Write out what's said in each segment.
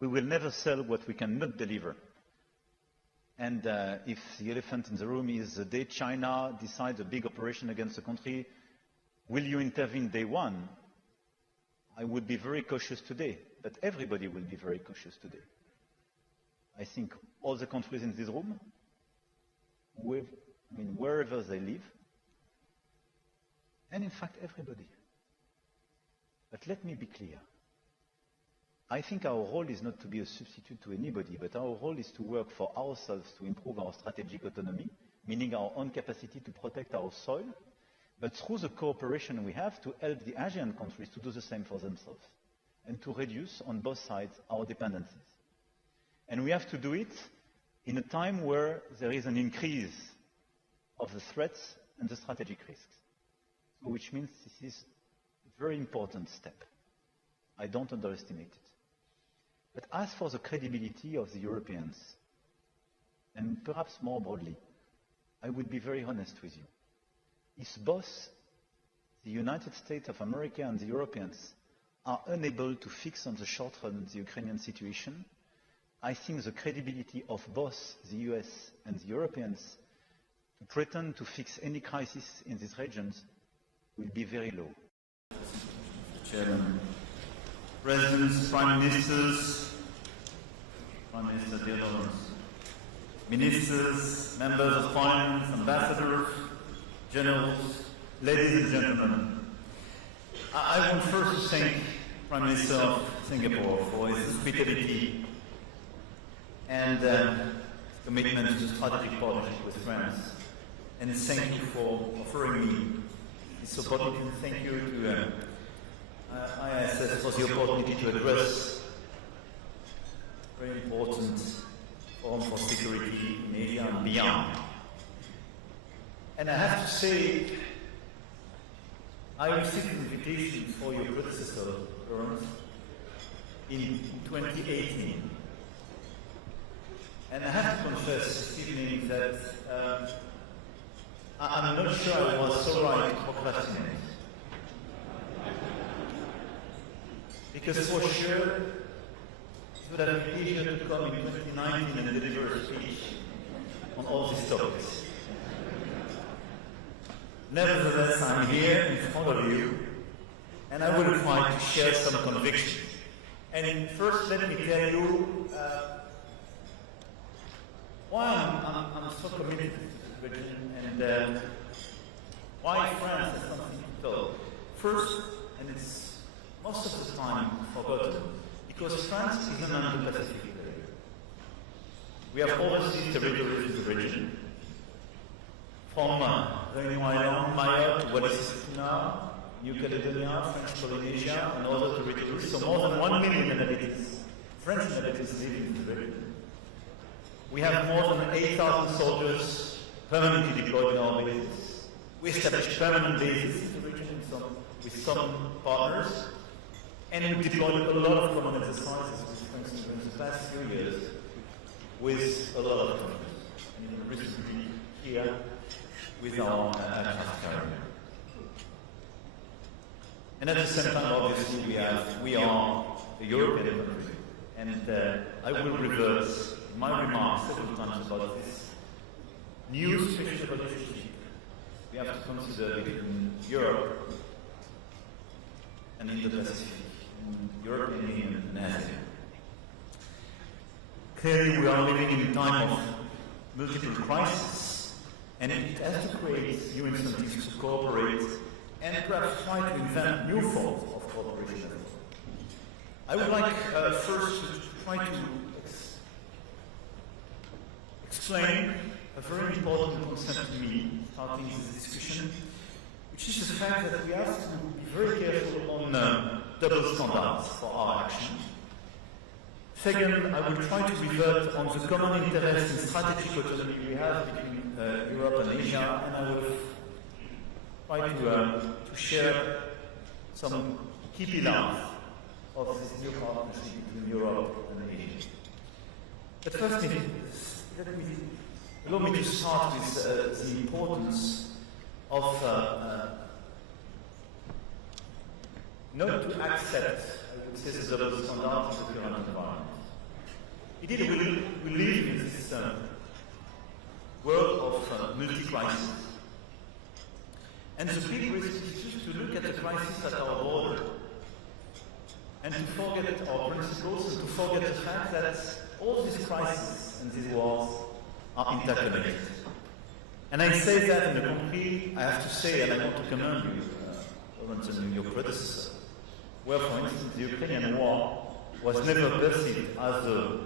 We will never sell what we cannot deliver. And if the elephant in the room is the day China decides a big operation against a country, will you intervene day one? I would be very cautious today, but everybody will be very cautious today. I think all the countries in this room, wherever they live, and in fact everybody. But let me be clear. I think our role is not to be a substitute to anybody, but our role is to work for ourselves to improve our strategic autonomy, meaning our own capacity to protect our soil, but through the cooperation we have to help the Asian countries to do the same for themselves and to reduce on both sides our dependencies. And we have to do it in a time where there is an increase of the threats and the strategic risks, which means this is a very important step. I don't underestimate it. But as for the credibility of the Europeans, and perhaps more broadly, I would be very honest with you. If both the United States of America and the Europeans are unable to fix on the short run the Ukrainian situation, I think the credibility of both the US and the Europeans to pretend to fix any crisis in these regions will be very low. Chairman, Presidents, Prime Ministers, Prime Minister dear Lawrence, Ministers, Members of Parliament, Ambassadors, Generals, ladies and gentlemen, I want first to thank Prime Minister of Singapore for his hospitality and commitment to the strategic partnership with France. And thank you for offering me this opportunity. Thank you to IISS for the opportunity to address a very important forum for security in Asia and beyond. And I have to say, I received an invitation for your predecessor, Lawrence, in 2018. And I have to confess this evening that I'm not sure I was so right to procrastinate. Because for sure, it would have been easier to come in 2019 and deliver a speech on all these topics. Nevertheless, I'm here in front of you, and I will try to share some convictions. And first, let me tell you why I'm so committed to this region and why France has something to tell. First, and it's most of the time forgotten, because France is an Indo-Pacific player. We have overseas territories in the region, from Réunion Island, Maya to what is now New Caledonia, French Polynesia, and other territories. So more than 1 million inhabitants, French inhabitants live in the region. We have more than 8,000 soldiers permanently deployed in our bases. We established permanent bases in the region with some partners, and we deployed a lot of common exercises with France in the past few years with a lot of countries. And recently here with our aircraft carrier. And at the same time, obviously, we are a European country, and I will reverse my remarks several times about this new special relationship we have to consider between Europe and Indo-Pacific, European Union and Asia. Clearly, we are living in a time of multiple crises, and it has to create new incentives to cooperate and perhaps try to invent new forms of cooperation. I would like first to try to explain a very important concept to me, starting this discussion, which is the fact that we have to be very careful on double standards for our action. Second, I will try to revert on the common interest in strategic autonomy we have between Europe and Asia, and I will try to share some key pillars of this new partnership between Europe and Asia. But first, allow me to start with the importance of not to accept, I would say, the double standards in the current environment. Indeed, we live in this world of multi-crisis. And the big risk is just to look at the crisis at our border and to forget our principles and to forget the fact that all these crises and these wars are interconnected. And I say that in a concrete, I have to say, and I want to commend you, your predecessor, where, for instance, the Ukrainian war was never perceived as a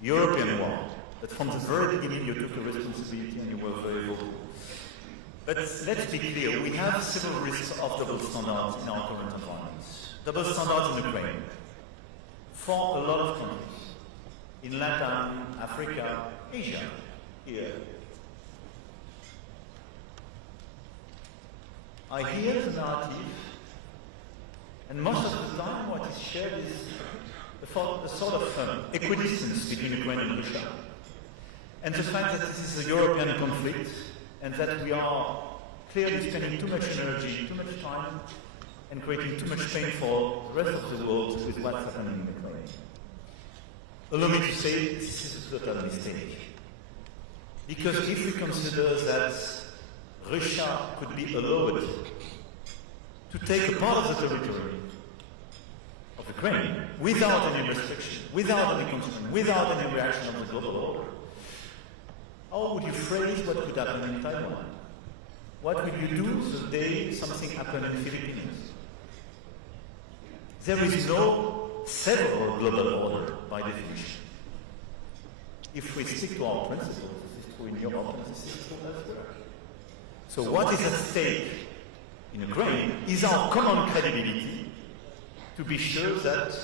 European war, but from the very beginning you took a responsibility and you were very vocal. But let's be clear, we have several risks of double standards in our current environment. Double standards in Ukraine, for a lot of countries, in Latin, Africa, Asia, here. I hear the narrative, and most of the time what is shared is a sort of equidistance between Ukraine and Russia. And the fact that this is a European conflict, and that we are clearly spending too much energy, too much time, and creating too much pain for the rest of the world with what's happening in Ukraine. Allow me to say this is a total mistake. Because if we consider that Russia could be allowed to take a part of the territory of Ukraine without any restriction, without any concern, without any reaction of the global order, how would you phrase what could happen in Taiwan? What would you do the day something happened in the Philippines? There is no several global order by definition. If we stick to our principles, this is true in Europe and this is true elsewhere. So what is at stake in Ukraine is our common credibility to be sure that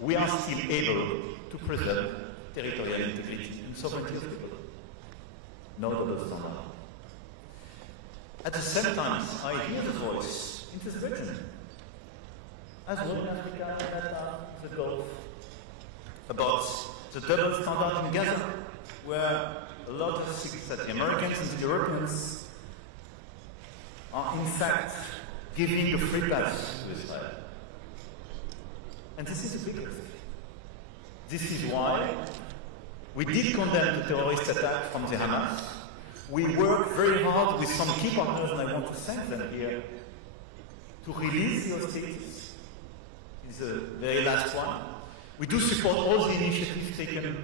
we are still able to preserve territorial integrity and sovereignty of the people. No double standard. At the same time, I hear the voice in this region, as well in Africa, Latin, the Gulf, about the double standard in Gaza, where a lot of things that the Americans and the Europeans are in fact giving a free pass to Israel. And this is a big risk. This is why we did condemn the terrorist attack from the Hamas. We worked very hard with some key partners, and I want to thank them here, to release the hostages. It's the very last one. We do support all the initiatives taken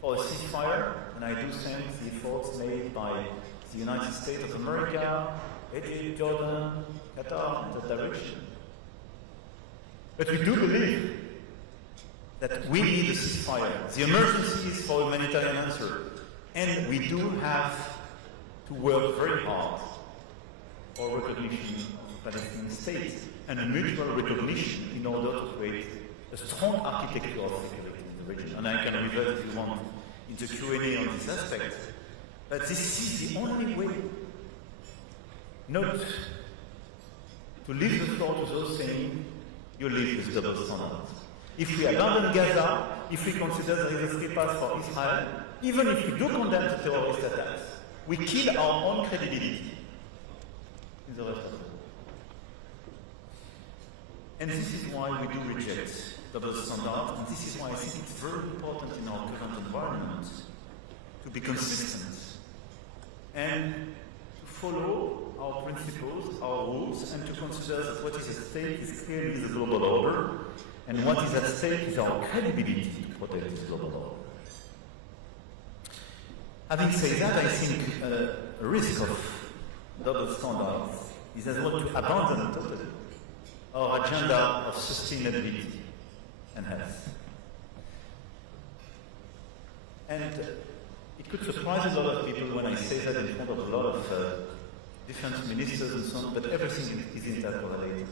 for a ceasefire, and I do thank the efforts made by the United States of America, Egypt, Jordan, Qatar, in that direction. But we do believe that we need a ceasefire. The emergency is for a humanitarian answer. And we do have to work very hard for recognition of the Palestinian state and a mutual recognition in order to create a strong architecture of security in the region. And I can revert, if you want, in the Q&A on this aspect. But this is the only way. Not to leave the floor to those saying, you live with double standards. If we abandon Gaza, if we consider there is a free pass for Israel, even if we do condemn the terrorist attacks, we kill our own credibility in the rest of the world. And this is why we do reject double standards, and this is why I think it's very important in our current environment to be consistent and to follow our principles, our rules, and to consider that what is at stake is clearly the global order, and what is at stake is our credibility to protect this global order. Having said that, I think a risk of double standards is as well to abandon totally our agenda of sustainability and health. And it could surprise a lot of people when I say that in front of a lot of defense ministers and so on, but everything is intercorrelated.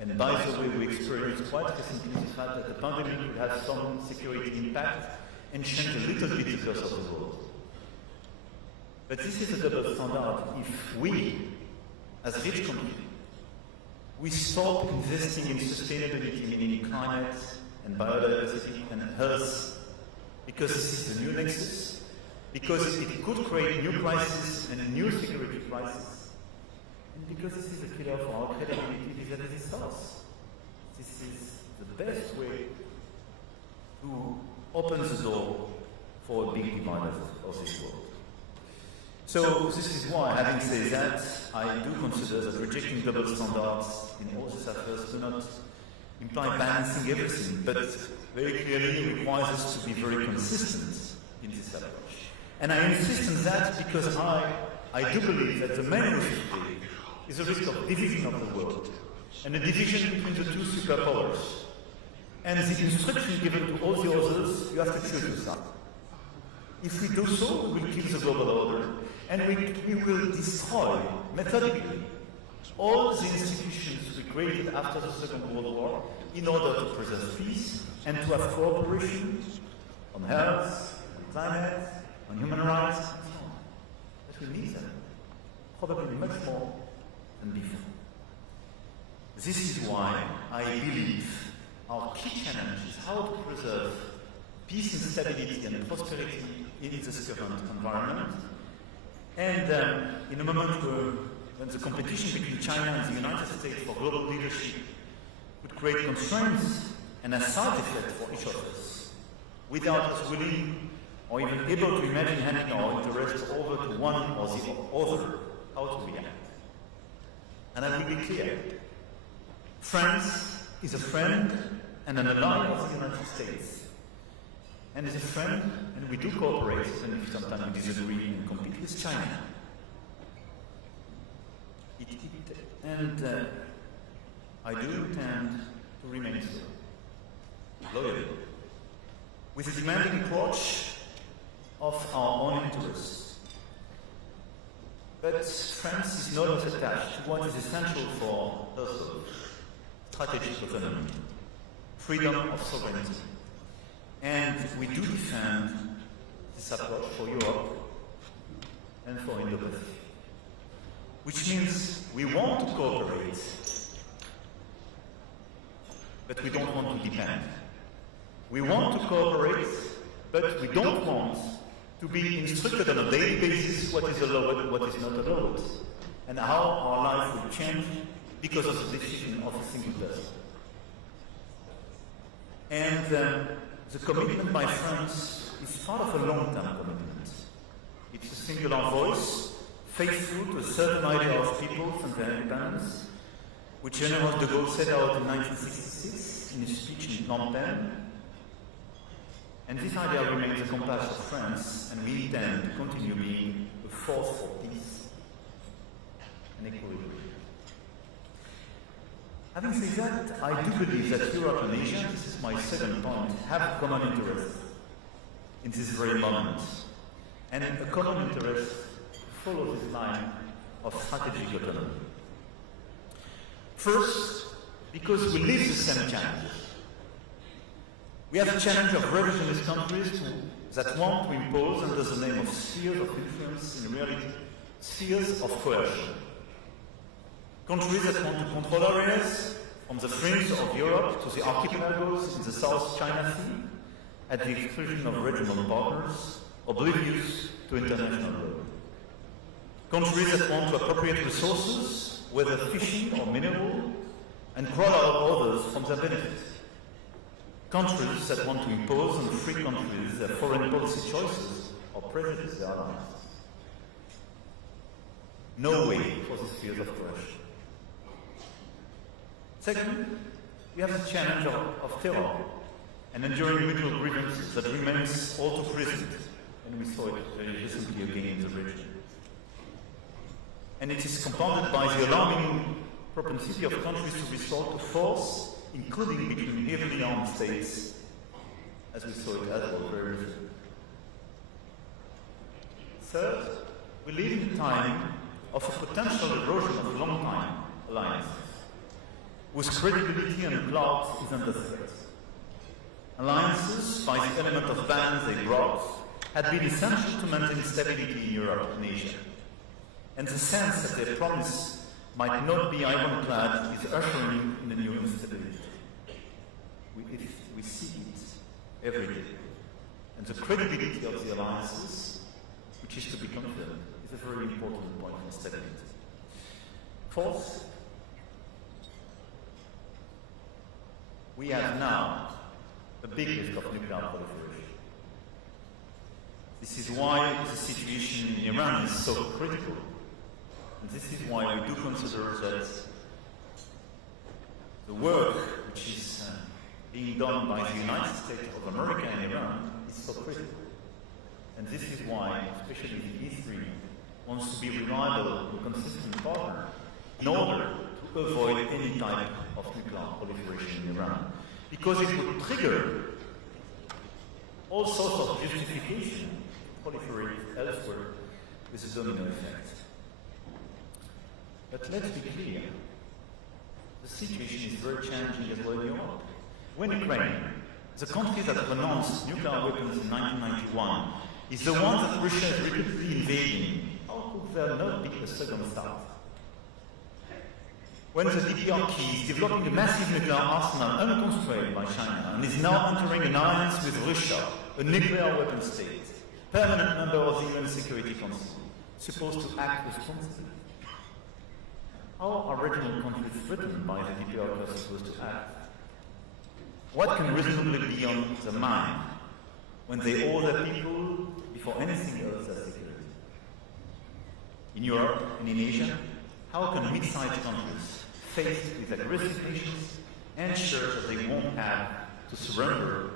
And by the way, we experienced quite recently the fact that the pandemic would have some security impact and change a little bit the course of the world. But this is a double standard. If we, as rich countries, we stop investing in sustainability, meaning climate and biodiversity and health, because this is a new nexus, because it could create new crises and a new security crisis, and because this is a killer for our credibility vis-à-vis the South. This is the best way to who opens the door for a big divide of this world. So this is why, having said that, I do consider that rejecting double standards in all these affairs do not imply balancing everything, but very clearly requires us to be very consistent in this approach. And I insist on that because I do believe that the main risk today is a risk of division of the world, and a division between the two superpowers. And the instruction given to all the others, you have to choose your side. If we do so, we will kill the global order, and we will destroy, methodically, all the institutions we created after the Second World War in order to preserve peace and to have cooperation on health, on climate, on human rights, and so on. But we need them, probably much more than before. This is why I believe our key challenge is how to preserve peace and stability and prosperity in this current environment. And in a moment when the competition between China and the United States for global leadership would create constraints and a side effect for each of us, without us willing or even able to imagine handing our interests over to one or the other, how to react. And I will be clear. France is a friend and an ally of the United States. And is a friend, and we do cooperate, even if sometimes we disagree and compete with China. I do intend to remain so, loyal, with a demanding approach of our own interests. But France is not as attached to what is essential for herself: strategic autonomy, freedom of sovereignty. And we do defend this approach for Europe and for Indo-Pacific, which means we want to cooperate, but we don't want to depend. We want to cooperate, but we don't want to be instructed on a daily basis what is allowed, what is not allowed, and how our life will change because of the decision of a single person. And the commitment by France is part of a long-term commitment. It's a singular voice, faithful to a certain idea of peoples and their independence, which General de Gaulle set out in 1966 in his speech in Phnom Penh. And this idea remains the compass of France, and we intend to continue being a force for peace and equality. Having said that, I do believe that Europe and Asia, this is my second point, have common interests in this very moment. And a common interest to follow this line of strategic autonomy. First, because we live the same challenges. We have the challenge of revisionist countries that want to impose, under the name of spheres of influence, in reality, spheres of coercion. Countries that want to control areas from the fringe of Europe to the archipelagos in the South China Sea at the exclusion of regional partners, oblivious to international law. Countries that want to appropriate resources, whether fishing or mineral, and crawl out others from their benefit. Countries that want to impose on free countries their foreign policy choices or prejudice their allies. No way for this field of coercion. Second, we have the challenge of terror, an enduring mutual grievance that remains all too present, and we saw it very recently again in the region. And it is compounded by the alarming propensity of countries to resort to force, including between heavily armed states, as we saw it as well very recently. Third, we live in a time of a potential erosion of long-time alliances, whose credibility and clout is under threat. Alliances, by the element of balance they brought, had been essential to maintain stability in Europe and Asia. And the sense that their promise might not be ironclad is ushering in a new instability. We see it every day. And the credibility of the alliances, which is to be confirmed, is a very important point in stability. Fourth, we have now a big risk of nuclear proliferation. This is why the situation in Iran is so critical. And this is why we do consider that the work which is being done by the United States of America and Iran is so critical. And this is why, especially the E3, wants to be a reliable and consistent partner in order to avoid any type of nuclear proliferation in Iran. Because it would trigger all sorts of justification to proliferate elsewhere with a domino effect. But let's be clear, the situation is very challenging as well in Europe. When Ukraine, the country that renounced nuclear weapons in 1991, is the one that Russia is repeatedly invading, how could there not be a second start? When the DPRK is developing a massive nuclear arsenal unconstrained by China and is now entering an alliance with Russia, a nuclear weapon state, permanent member of the UN Security Council, supposed to act responsibly. How are regional conflicts threatened by the DPRK supposed to act? What can reasonably be on the mind when they owe their people before anything else their security? In Europe and in Asia, how can mid-sized countries faced with aggressive nations ensure that they won't have to surrender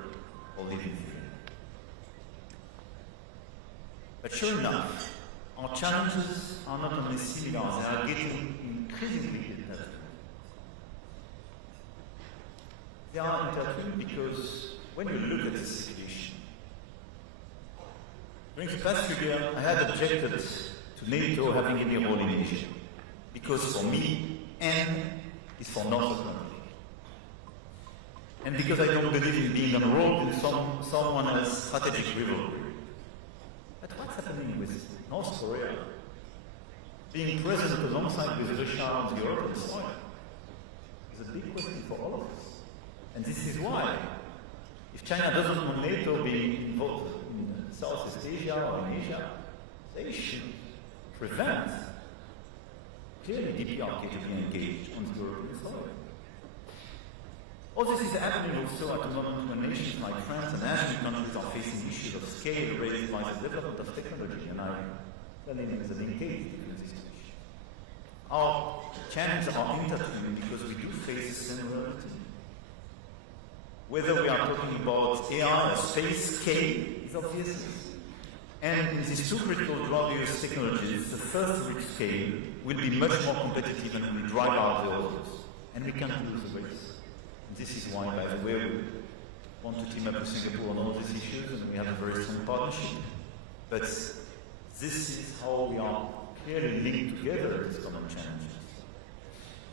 or live in fear? But sure enough, our challenges are not only similar, they are getting increasingly intertwined. They are intertwined because when you look at the situation, during the past few years, I had objected to NATO having any role in Asia, because for me, N is for North Atlantic. And because I don't believe in being enrolled in someone else's strategic rivalry. But what's happening with North Korea? Being present alongside with Russia on the European soil is a big question for all of us. And this is why, if China doesn't want NATO being involved in Southeast Asia or in Asia, they should prevent clearly DPRK to be engaged on the European soil. All this is happening also at a moment when nations like France and Asian countries are facing issues of scale raised by the development of technology, and I tell him there's a linkage between these two issues. Our challenges are intertwined because we do face the same reality. Whether we are talking about AI or space, scale is obvious. And in these two critical dual-use technologies, the first reach scale will be much more competitive and will drive out the others. And we can't lose the race. And this is why, by the way, we want to team up with Singapore on all these issues, and we have a very strong partnership. But this is how we are clearly linked together in these common challenges.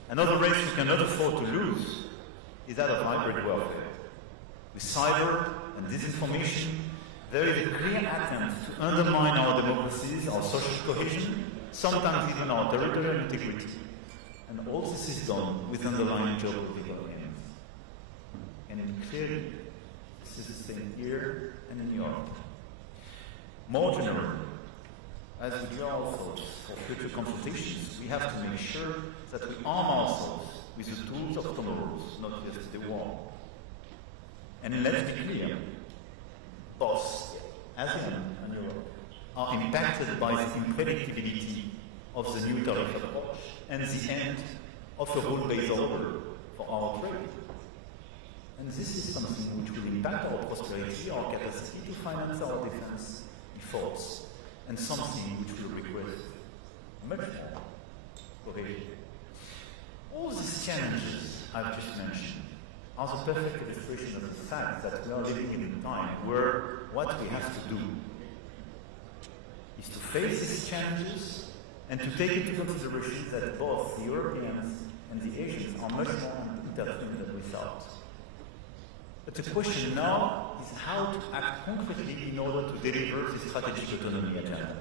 Another race we cannot afford to lose is that of hybrid warfare. With cyber and disinformation, there is a clear attempt to undermine our democracies, our social cohesion, sometimes even our territorial integrity. And all this is done with underlying geopolitical aims. And clearly, this is the same here and in Europe. More generally, as we draw our thoughts for future consultations, we have to make sure that we arm ourselves with the tools of tomorrow, not just the war. And let's be clear, both ASEAN and Europe are impacted by the unpredictability of the new tariff approach and the end of a rule-based order for our trade. And this is something which will impact our prosperity, our capacity to finance our defense efforts, and something which will request much more cohesion. All these challenges I've just mentioned are the perfect illustration of the fact that we are living in a time where what we have to do is to face these challenges and to take into consideration that both the Europeans and the Asians are much more intertwined than we thought. But the question now is how to act concretely in order to deliver this strategic autonomy agenda.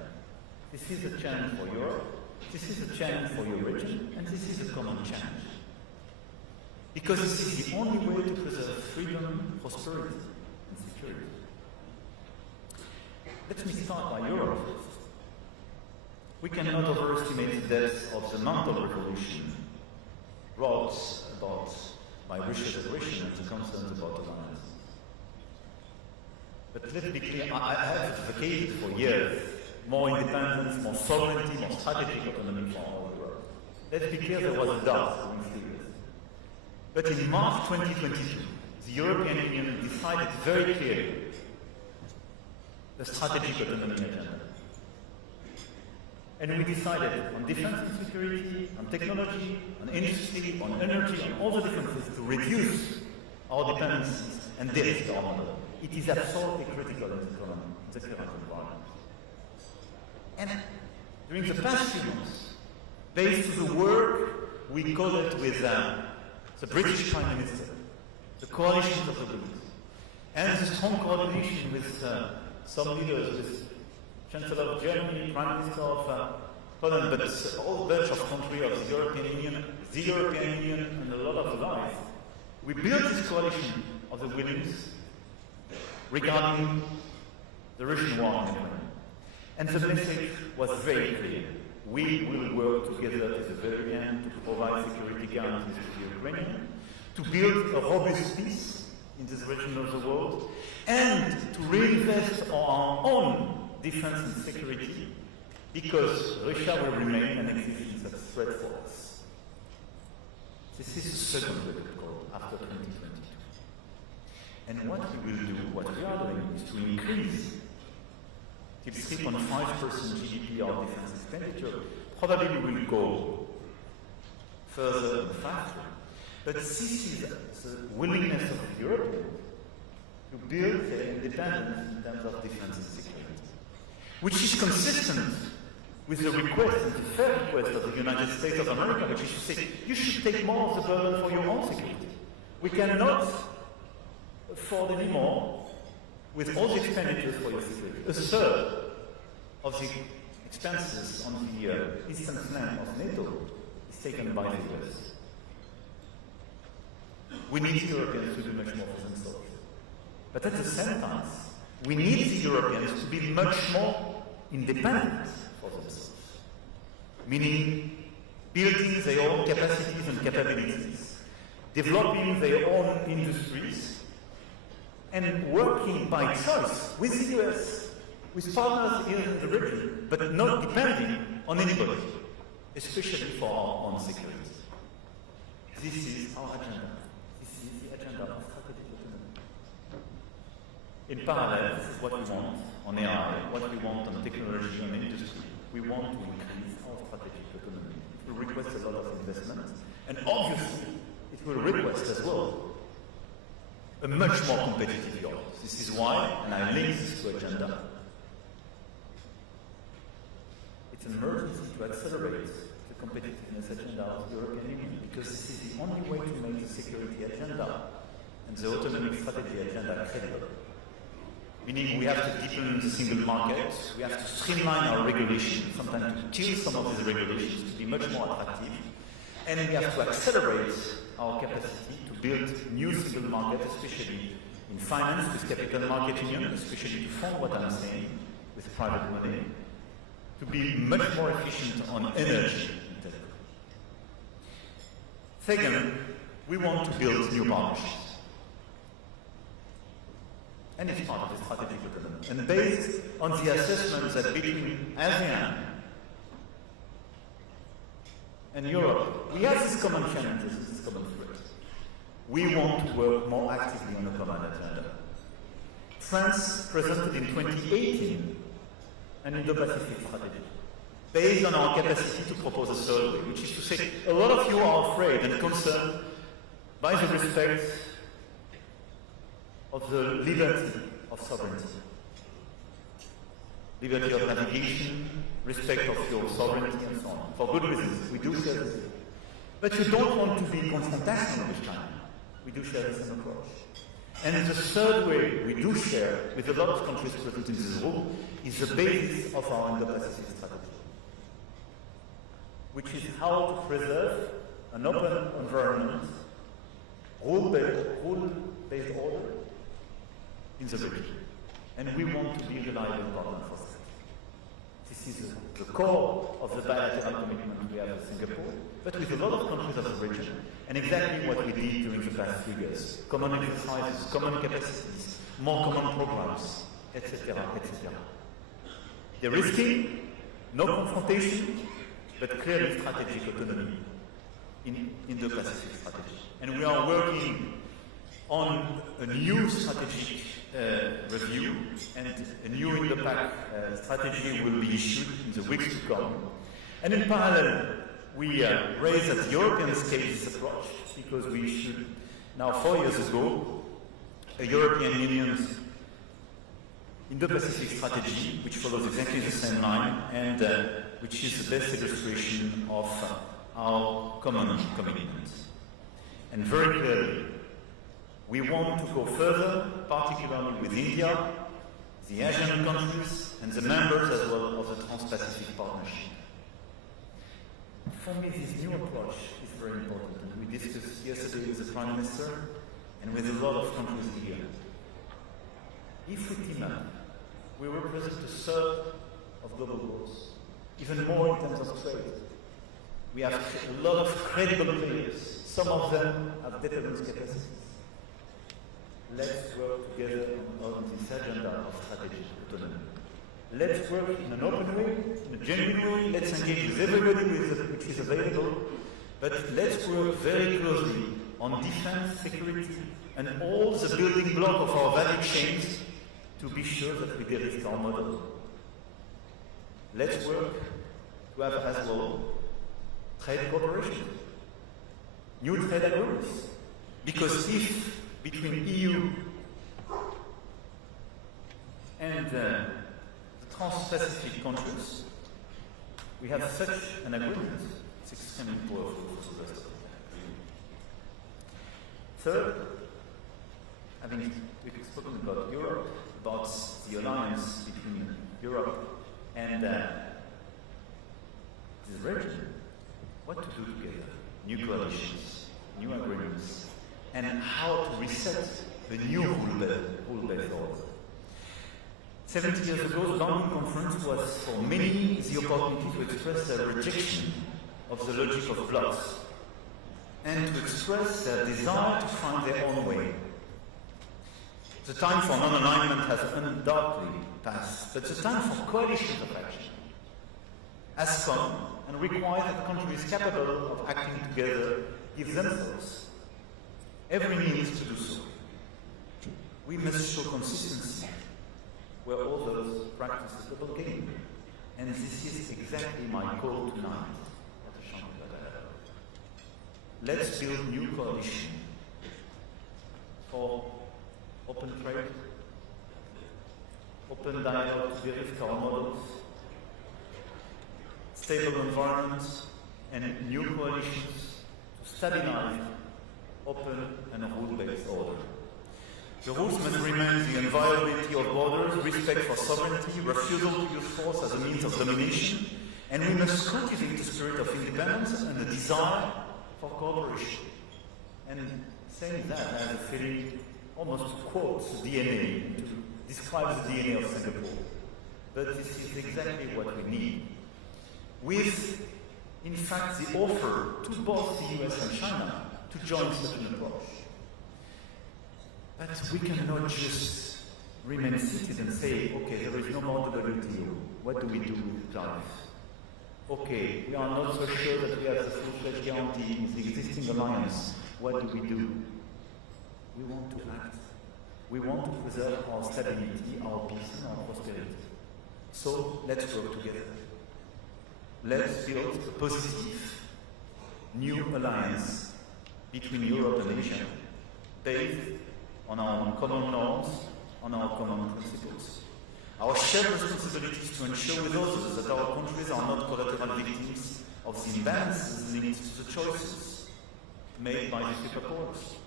This is a challenge for Europe, this is a challenge for your region, and this is a common challenge. Because this is the only way to preserve freedom, prosperity, and security. Let me start by Europe. We cannot overestimate the depth of the mental revolution brought about by Russia's aggression and the concerns about alliance. But let's be clear, I have advocated for years more independence, more sovereignty, more strategic autonomy for all Europe. Let's be clear, there was a doubt during 3 years. But in March 2022, the European Union decided very clearly the strategic autonomy agenda. And we decided on defense and security, on technology, on industry, on energy, on all the different things to reduce our dependencies and de-risk our model. It is absolutely critical in the current environment. And during the past few months, based on the work we coded with the British Prime Minister, the coalitions of the leaders, and the strong coordination with some leaders, with Chancellor of Germany, Prime Minister of Poland, but a whole bunch of countries of the European Union, and a lot of allies, we built this coalition of the willingness regarding the Russian war in Ukraine. And the message was very clear. We will work together to the very end to provide security guarantees to the Ukrainians, to build a robust peace in this region of the world, and to reinvest on our own defense and security, because Russia will remain an existential threat for us. This is the second wake-up call after 2022. And what we will do, what we are doing, is to increase till 3.5% GDP our defense expenditure. Probably we will go further and faster. But this is the willingness of the Europeans to build their independence in terms of defense and security, which is consistent with the request and the fair request of the United States of America, which is to say, you should take more of the burden for your own security. We cannot afford anymore with all the expenditures for your security. A third of the expenses on the eastern flank of NATO is taken by the US. We need the Europeans to do much more for themselves. But at the same time, we need the Europeans to be much more independent for themselves. Meaning building their own capacities and capabilities, developing their own industries, and working by choice with the US, with partners in the region, but not depending on anybody, especially for our own security. This is our agenda. This is the agenda of strategic autonomy. In parallel, this is what we want on AI, what we want on technology and industry. We want to increase our strategic autonomy. It will request a lot of investment, and obviously, it will request as well a much more competitive Europe. This is why, and I link this to agenda, it's an emergency to accelerate the competitiveness agenda of the European Union, because this is the only way to make the security agenda and the autonomic strategy agenda credible. Meaning we have to deepen the single market, we have to streamline our regulations, sometimes to kill some of these regulations to be much more attractive, and we have to accelerate our capacity to build new single market, especially in finance with capital market union, especially to fund what I'm saying with private money, to be much more efficient on energy. Second, we want to build new partnerships. And it's part of the strategic autonomy. And based on the assessment that between ASEAN and Europe, we have these common challenges, these common threats. We want to work more actively on a common agenda. France presented in 2018 an Indo-Pacific strategy based on our capacity to propose a third way, which is to say, a lot of you are afraid and concerned by the respect of the liberty of sovereignty. Liberty of navigation, respect of your sovereignty, and so on. For good reasons, we do share this. But you don't want to be confrontational with China. We do share the same approach. And the third way we do share with a lot of countries present in this room is the basis of our Indo-Pacific strategy, which is how to preserve an open environment, rule-based order in the region. And we want to be a reliable partner for that. This is the core of the bilateral commitment we have with Singapore, but with a lot of countries of the region, and exactly what we did during the past few years. Common exercises, common capacities, more common programs, etc., etc. De-risking, no confrontation, but clearly strategic autonomy in Indo-Pacific strategy. And we are working on a new strategic review, and a new Indo-Pac strategy will be issued in the weeks to come. And in parallel, we raise at the European scale this approach, because we issued now 4 years ago a European Union's Indo-Pacific strategy, which follows exactly the same line, and which is the best illustration of our common commitment. And very clearly, we want to go further, particularly with India, the Asian countries, and the members as well of the Trans-Pacific Partnership. For me, this new approach is very important, and we discussed yesterday with the Prime Minister and with a lot of countries here. If we team up, we represent a third of global growth, even more in terms of trade. We have a lot of credible players. Some of them have dependence capacities. Let's work together on this agenda of strategic autonomy. Let's work in an open way, in a genuine way. Let's engage with everybody which is available. But let's work very closely on defense, security, and all the building block of our value chains to be sure that we de-risk our model. Let's work to have as well trade cooperation, new trade agreements. Because if between EU and the Trans-Pacific countries we have such an agreement, it's extremely powerful for the rest of the world. Third, having spoken about Europe, about the alliance between Europe and this region, what to do together, new coalitions, new agreements, and how to reset the new rule-based order. 70 years ago, the London Conference was for many the opportunity to express their rejection of the logic of blocks and to express their desire to find their own way. The time for non-alignment has undoubtedly passed, but the time for coalitions of action has come and requires that countries capable of acting together give themselves every means to do so. We must show consistency where others practice the double game. And this is exactly my call tonight at the Shangri-La Dialogue. Let's build new coalition for open trade, open dialogue to de-risk our models, stable environments, and new coalitions to stabilize open and rule-based order. The rules must remain the inviolability of borders, respect for sovereignty, refusal to use force as a means of domination, and we must cultivate the spirit of independence and the desire for cooperation. And saying that, I have a feeling almost to quote the DNA, to describe the DNA of Singapore. But this is exactly what we need. With, in fact, the offer to both the US and China to join such an approach. But we cannot just remain seated and say, okay, there is no more WTO. What do we do with life? Okay, we are not so sure that we have the full-fledged guarantee in the existing alliance. What do we do? We want to act. We want to preserve our stability, our peace, and our prosperity. So let's work together. Let's build a positive, new alliance between Europe and Asia, based on our common norms, on our common principles. Our shared responsibility is to ensure with others that our countries are not collateral victims of the imbalances linked to the choices made by the superpowers.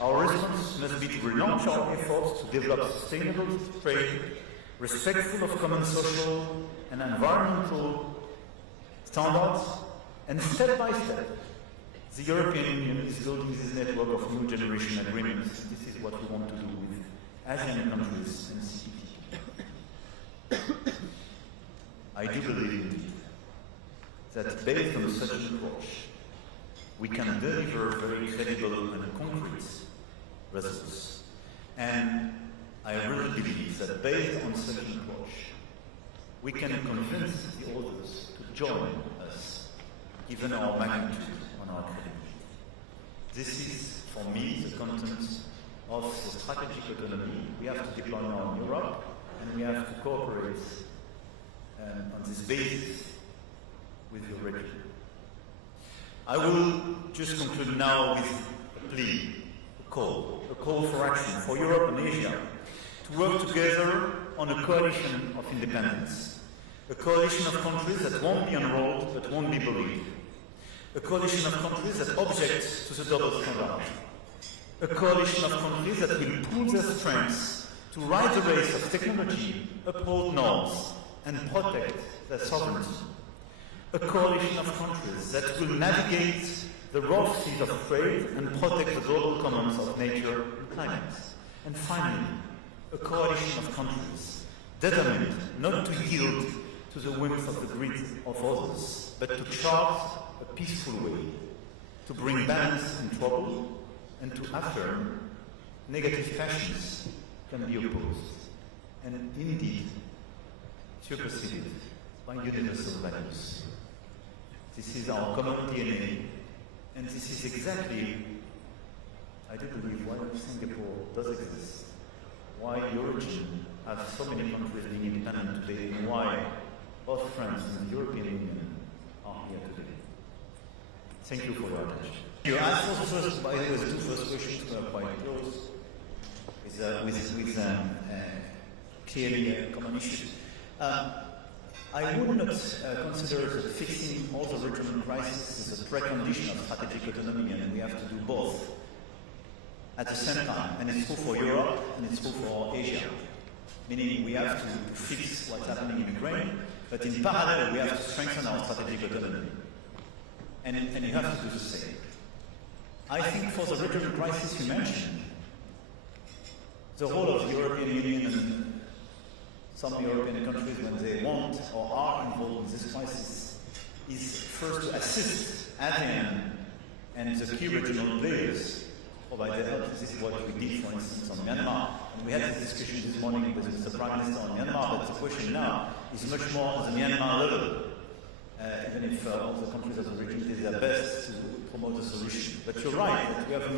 Our response must be to relaunch our efforts to develop sustainable trade, respectful of common social and environmental standards, and step by step, the European Union is building this network of new generation agreements. This is what we want to do with Asian countries and CPT. I do believe indeed that based on such an approach, we can deliver very credible and concrete results. And I believe that based on such an approach, we can convince the others to join us, given our magnitude and our credibility. This is, for me, the content of the strategic autonomy we have to deploy now in Europe, and we have to cooperate on this basis with the region. I will just conclude now with a plea, a call for action for Europe and Asia to work together on a coalition of independence, a coalition of countries that won't be enrolled but won't be bullied, a coalition of countries that object to the double standard, a coalition of countries that will pool their strengths to ride the race of technology, uphold norms, and protect their sovereignty. A coalition of countries that will navigate the rough seas of trade and protect the global commons of nature and climate. And finally, a coalition of countries determined not to yield to the whims of the greed of others, but to chart a peaceful way, to bring balance in trouble, and to affirm negative passions can be opposed, and indeed superseded by universal values. This is our common DNA, and this is exactly, I do believe, why Singapore does exist, why the origin has so many countries being independent today, and why both France and the European Union are here today. Thank you for your attention. You asked for the first, by the way, the two first questions were quite close, with clearly common issues. I would not consider that fixing all the regional crises is a precondition of strategic autonomy, and we have to do both at the same time. And it's true for Europe, and it's true for Asia. Meaning we have to fix what's happening in Ukraine, but in parallel we have to strengthen our strategic autonomy. And you have to do the same. I think for the regional crisis you mentioned, the role of the European Union and some European countries, when they want or are involved in this crisis, is first to assist ASEAN and the key regional players provide their help. This is what we did, for instance, on Myanmar. And we had this discussion this morning with the Prime Minister on Myanmar, but the question now is much more on the Myanmar level, even if all the countries of the region did their best to promote a solution. But you're right, that we have a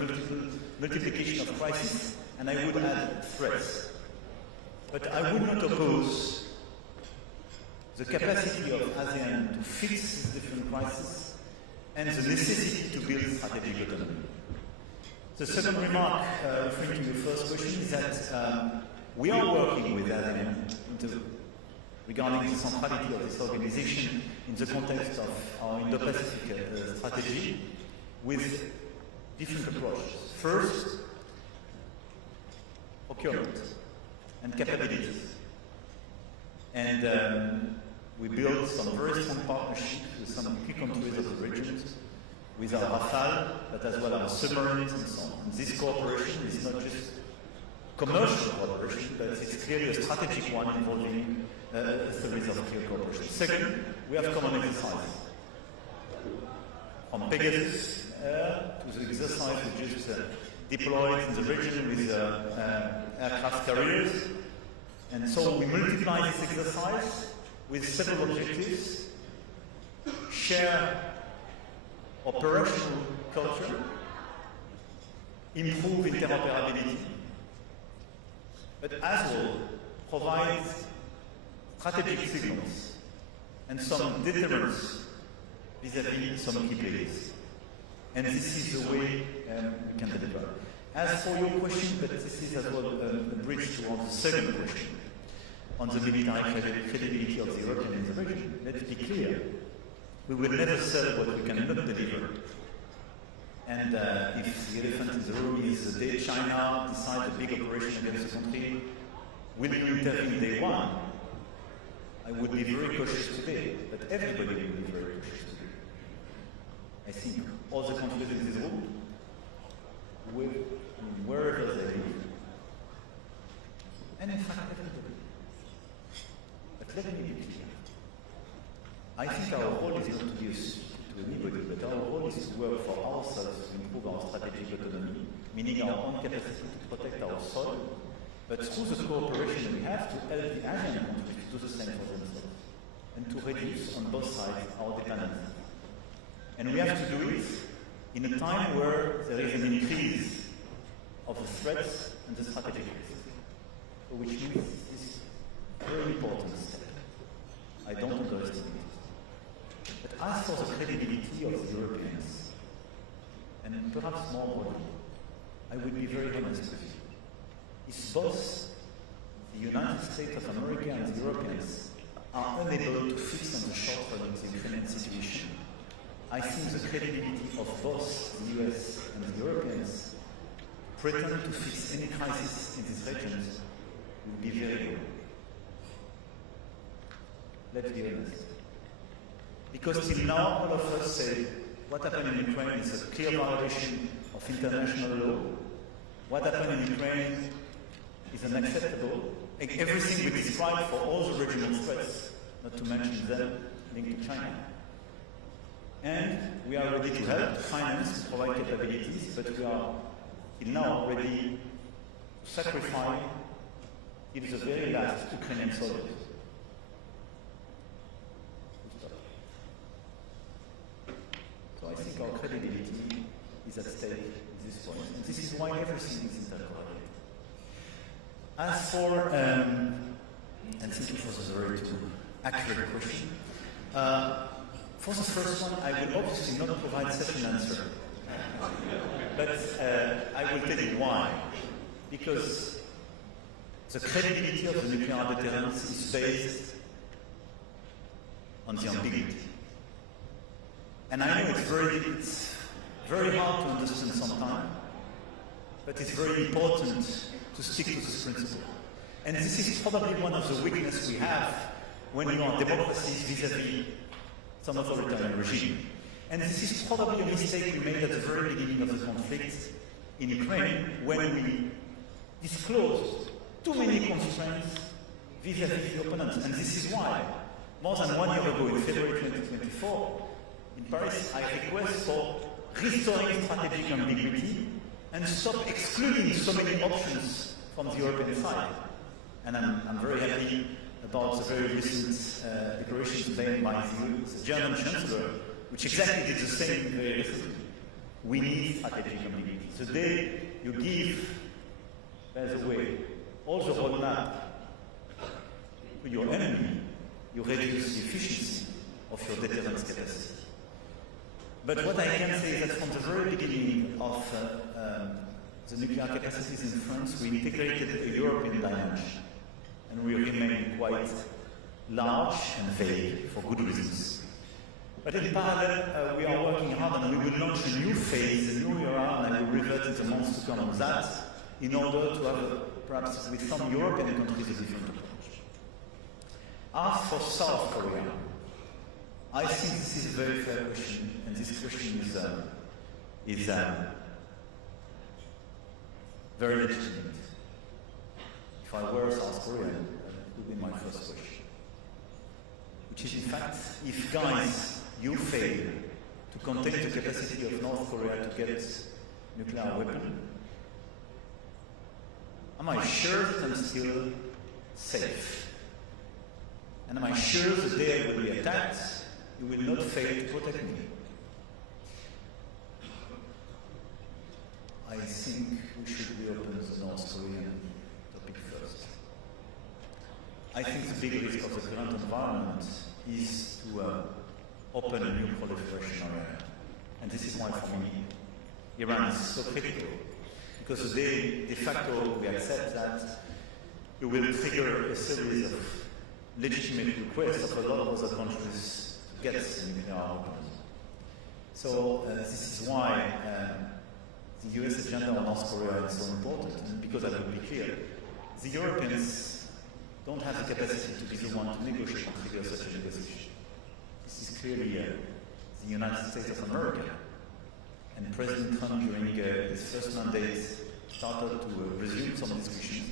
multiplication of crises, and I would add threats. But I would not oppose the capacity of ASEAN to fix these different crises and the necessity to build strategic autonomy. The second remark, referring to your first question, is that we are working with ASEAN regarding the centrality of this organization in the context of our Indo-Pacific strategy with different approaches. First, procurement and capabilities. And we built some very strong partnerships with some key countries of the region, with our Rafale, but as well our submarines and so on. And this cooperation is not just commercial cooperation, but it's clearly a strategic one involving a series of clear cooperation. Second, we have common exercises. From Pegasus to the exercise we just deployed in the region with aircraft carriers. And so we multiply this exercise with several objectives: share operational culture, improve interoperability, but as well provide strategic signals and some deterrence vis-à-vis some key players. And this is the way we can deliver. As for your question, but this is as well a bridge towards the second question on the military credibility of the European in the region. Let's be clear. We will never sell what we cannot deliver. And if the elephant in the room is the day China decides a big operation against a country, will you intervene day one? I would be very cautious today, but everybody will be very cautious today. I think all the countries in this room, wherever they live, and in fact everybody. But let me be clear. I think our role is not to be a substitute to anybody, but our role is to work for ourselves to improve our strategic autonomy, meaning our own capacity to protect our soil but through the cooperation we have to help the Asian countries to do the same for themselves and to reduce on both sides our dependency. And we have to do it in a time where there is an increase of the threats and the strategic risks. So which means this is a very important step. I don't underestimate it. But as for the credibility of the Europeans, and perhaps more broadly, I would be very honest with you. If both the United States of America and the Europeans are unable to fix on the short run the Ukrainian situation, I think the credibility of both the US and the Europeans pretend to fix any crisis in these regions will be very low. Let's be honest. Because till now, all of us say what happened in Ukraine is a clear violation of international law. What happened in Ukraine is unacceptable. Everything we describe for all the regional threats, not to mention them linked to China. And we are ready to help, to finance, to provide capabilities, but we are till now ready to sacrifice till the very last Ukrainian soldiers. So I think our credibility is at stake at this point. And this is why everything is interconnected. As for, and thank you for this very accurate question. For the first one, I will obviously not provide such an answer. But I will tell you why. Because the credibility of the nuclear deterrence is based on the ambiguity. And I know it's very hard to understand sometimes, but it's very important to stick to this principle. And this is probably one of the weaknesses we have when you are democracies vis-à-vis some authoritarian regime. And this is probably a mistake we made at the very beginning of the conflict in Ukraine when we disclosed too many constraints vis-à-vis the opponents. And this is why, more than 1 year ago in February 2024, in Paris, I request for restoring strategic ambiguity and stop excluding so many options from the European side. And I'm very happy about the very recent declarations made by the German Chancellor, which exactly did the same very recently. We need strategic ambiguity. The day you give, by the way, all the roadmap to your enemy, you reduce the efficiency of your deterrence capacity. But what I can say is that from the very beginning of the nuclear capacities in France, we integrated a European dimension. And we remain quite large and vague for good reasons. But in parallel, we are working hard and we will launch a new phase, a new era, and I will revert in the months to come on that, in order to have, perhaps with some European countries, a different approach. As for South Korea, I think this is a very fair question, and this question is very legitimate. If I were South Korean, that would be my first question. Which is, in fact, if guys, you fail to contain the capacity of North Korea to get nuclear weapon, am I sure that I'm still safe? And am I sure the day I will be attacked, you will not fail to protect me? I think we should reopen the North Korean topic first. I think the big risk of the current environment is to open a new proliferation area. And this is why, for me, Iran is so critical. Because de facto we accept that it will trigger a series of legitimate requests of a lot of other countries to get nuclear weapons. So this is why the US agenda on North Korea is so important. And because I will be clear, the Europeans don't have the capacity to be the one to negotiate and trigger such a negotiation. This is clearly the United States of America. And President Trump, during his first mandate, started to resume some discussions.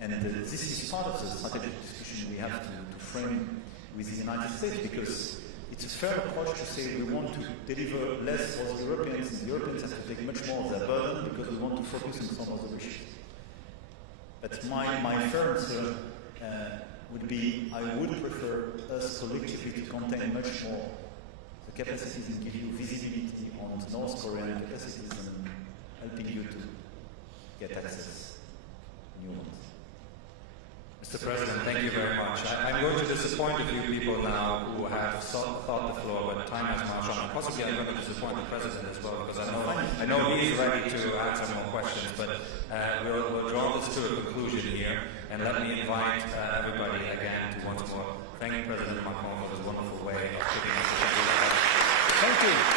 And this is part of the strategic discussion we have to frame with the United States, because it's a fair approach to say we want to deliver less for the Europeans, and the Europeans have to take much more of their burden because we want to focus on some other issues. But my firm answer would be, I would prefer us collectively to contain much more the capacities and give you visibility on the North Korean capacities and helping you to get access to new ones. Mr. President, thank you very much. I'm going to disappoint a few people now who have thought the floor, but time has marched on. Possibly I'm going to disappoint the President as well, because I know he's ready to answer more questions, but we'll draw this to a conclusion here, and let me invite everybody again to once more thank President Macron for his wonderful way of kicking us. Thank you.